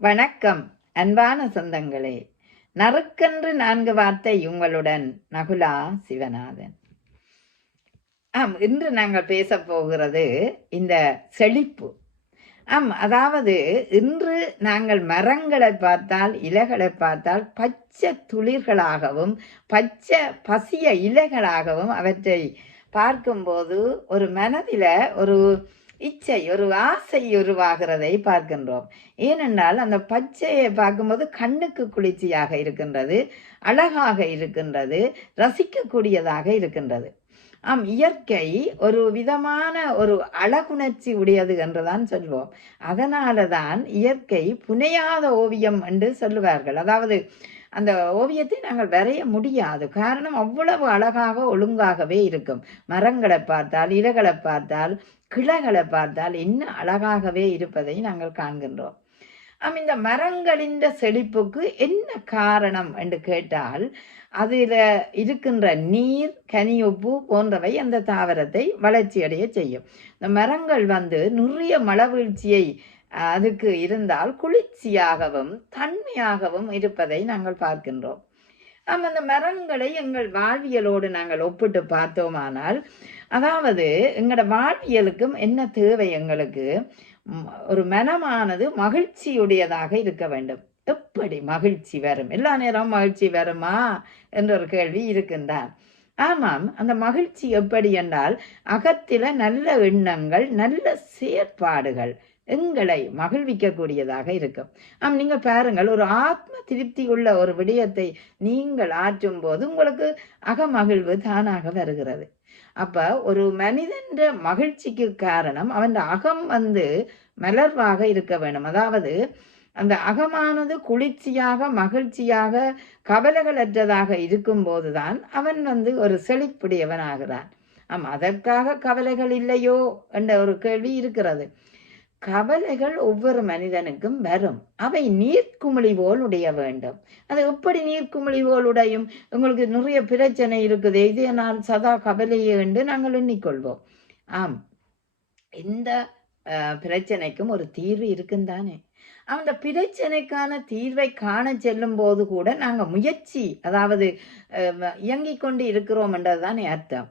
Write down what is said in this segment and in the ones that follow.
வணக்கம் அன்பான சொந்தங்களே. நறுக்கென்று 4 வார்த்தை உங்களுடன் நகுலா சிவநாதன். இன்று நாங்கள் பேசப் போகிறது இந்த செழிப்பு. அதாவது இன்று நாங்கள் மரங்களை பார்த்தால், இலைகளை பார்த்தால் பச்சை துளிர்களாகவும் பச்சை பசிய இலைகளாகவும் அவற்றை பார்க்கும்போது ஒரு மனதில் ஒரு இச்சை, ஒரு ஆசை உருவாகிறதை பார்க்கின்றோம். ஏனென்றால் அந்த பச்சையை பார்க்கும்போது கண்ணுக்கு குளிர்ச்சியாக இருக்கின்றது, அழகாக இருக்கின்றது, ரசிக்கக்கூடியதாக இருக்கின்றது. இயற்கை ஒரு விதமான ஒரு அழகுணர்ச்சி உடையது என்றுதான் சொல்வோம். அதனால தான் இயற்கை புனையாத ஓவியம் என்று சொல்லுவார்கள். அதாவது அந்த ஓவியத்தை நாங்கள் வரைய முடியாது. காரணம் அவ்வளவு அழகாக ஒழுங்காகவே இருக்கும். மரங்களை பார்த்தால், இலைகளை பார்த்தால், கிளைகளை பார்த்தால் இன்னும் அழகாகவே இருப்பதை நாங்கள் காண்கின்றோம். இந்த மரங்களின் செழிப்புக்கு என்ன காரணம் என்று கேட்டால், அதில் இருக்கின்ற நீர், கனியுப்பு போன்றவை அந்த தாவரத்தை வளர்ச்சியடைய செய்யும். இந்த மரங்கள் நிறைய மழை அதுக்கு இருந்தால் குளிர்ச்சியாகவும் தன்மையாகவும் இருப்பதை நாங்கள் பார்க்கின்றோம். அந்த மரங்களை எங்கள் வாழ்வியலோடு நாங்கள் ஒப்பிட்டு பார்த்தோமானால், அதாவது எங்களோட வாழ்வியலுக்கும் என்ன தேவை, எங்களுக்கு ஒரு மனமானது மகிழ்ச்சியுடையதாக இருக்க வேண்டும். எப்படி மகிழ்ச்சி வரும்? எல்லா நேரம் மகிழ்ச்சி வருமா என்ற ஒரு கேள்வி இருக்கின்றான். ஆமாம், அந்த மகிழ்ச்சி எப்படி என்றால் அகத்தில நல்ல எண்ணங்கள், நல்ல செயற்பாடுகள் எங்களை மகிழ்விக்கக்கூடியதாக இருக்கும். நீங்க பாருங்கள், ஒரு ஆத்ம திருப்தி உள்ள ஒரு விடயத்தை நீங்கள் ஆற்றும் போது உங்களுக்கு அகமகிழ்வு தானாக வருகிறது. அப்ப ஒரு மனிதன் மகிழ்ச்சிக்கு காரணம் அவன் அகம் மலர்வாக இருக்க வேண்டும். அதாவது அந்த அகமானது குளிர்ச்சியாக, மகிழ்ச்சியாக, கவலைகளற்றதாக இருக்கும் போதுதான் அவன் ஒரு செழிப்புடையவன் ஆகிறான். அதற்காக கவலைகள் இல்லையோ என்ற ஒரு கேள்வி இருக்கிறது. கவலைகள் ஒவ்வொரு மனிதனுக்கும் வரும். அவை நீர்க்குமிழி போல் உடைய வேண்டும். அது எப்படி நீர்க்குமிழி போல் உடையும்? உங்களுக்கு நிறைய பிரச்சனை இருக்குது, இதனால் சதா கவலையே என்று நாங்கள் எண்ணிக்கொள்வோம். இந்த பிரச்சனைக்கும் ஒரு தீர்வு இருக்குந்தானே. அந்த பிரச்சனைக்கான தீர்வை காண செல்லும் போது கூட நாங்கள் முயற்சி, அதாவது இயங்கிக் கொண்டு இருக்கிறோம் என்றதுதானே அர்த்தம்.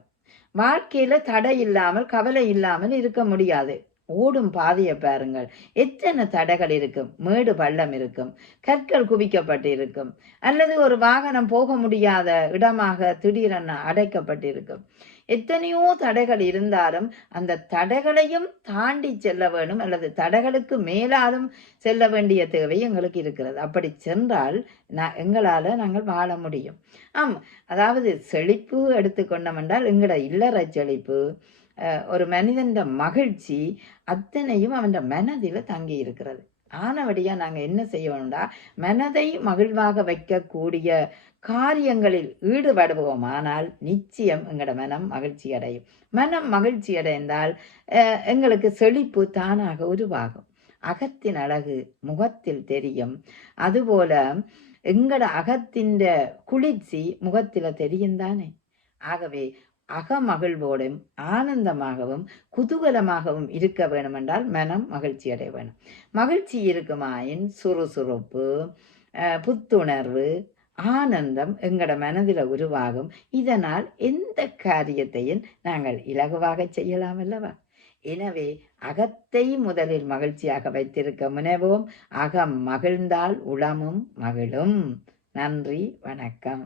வாழ்க்கையில தடை இல்லாமல், கவலை இல்லாமல் இருக்க முடியாது. ஓடும் பாதையை பாருங்கள், எத்தனை தடைகள் இருக்கும். மேடு பள்ளம் இருக்கும், கற்கள் குவிக்கப்பட்டு இருக்கும், அல்லது ஒரு வாகனம் போக முடியாத இடமாக திடீரென அடைக்கப்பட்டிருக்கும். எத்தனையோ தடைகள் இருந்தாலும் அந்த தடைகளையும் தாண்டி செல்ல வேண்டும், அல்லது தடைகளுக்கு மேலாலும் செல்ல வேண்டிய தேவை எங்களுக்கு இருக்கிறது. அப்படி சென்றால் எங்களால் நாங்கள் வாழ முடியும். அதாவது செழிப்பு எடுத்துக்கொண்டோம் என்றால் எங்களோட இல்லற செழிப்பு, ஒரு மனிதன் மகிழ்ச்சி அத்தனையும் அவன் மனதில் தங்கி இருக்கிறது. ஆனபடியா நாங்கள் என்ன செய்யணும்டா, மனதை மகிழ்வாக வைக்கக்கூடிய காரியங்களில் ஈடுபடுவோமானால் நிச்சயம் எங்களோட மனம் மகிழ்ச்சி அடையும். மனம் மகிழ்ச்சி அடைந்தால் எங்களுக்கு செழிப்பு தானாக உருவாகும். அகத்தின் அழகு முகத்தில் தெரியும். அதுபோல எங்களோட அகத்தின் குளிர்ச்சி முகத்தில் தெரியும் தானே. ஆகவே அகமகிழ்வோடும் ஆனந்தமாகவும் குதூகலமாகவும் இருக்க வேணும் என்றால் மனம் மகிழ்ச்சி அடைய வேணும். மகிழ்ச்சி இருக்குமாயின் சுறுசுறுப்பு, புத்துணர்வு, ஆனந்தம் எங்களோட மனதில் உருவாகும். இதனால் எந்த காரியத்தையும் நாங்கள் இலகுவாக செய்யலாம் அல்லவா? எனவே அகத்தை முதலில் மகிழ்ச்சியாக வைத்திருக்க முனைவோம். அகம் மகிழ்ந்தால் உளமும் மகிழும். நன்றி, வணக்கம்.